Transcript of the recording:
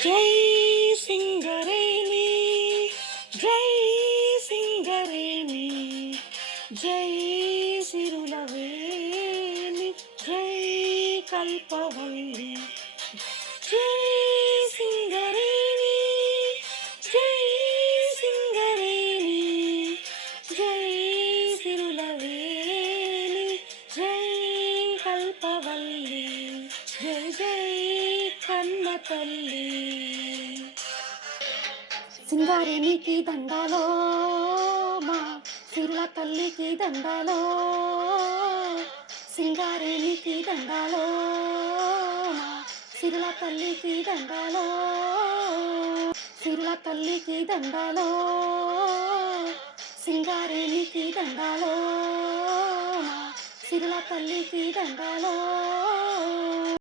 జై సింగరేణి, జై సింగరేణి, జై సిరులవేణి, జై కల్పవల్లి. జై సింగరేణి, జై సింగరేణి, జై సిరులవేణి, జై కల్పవల్లి, జై జై కన్న తల్లి. సింగారేణికి దండాలో, మా సిరుల తల్లికి దండాలో. సింగారేణికి దండాలో, మా సిరుల తల్లికి దండాలో. సిరుల తల్లికి దండాలో, సింగారేణికి దండాలో, మా సిరుల తల్లికి దండాలో.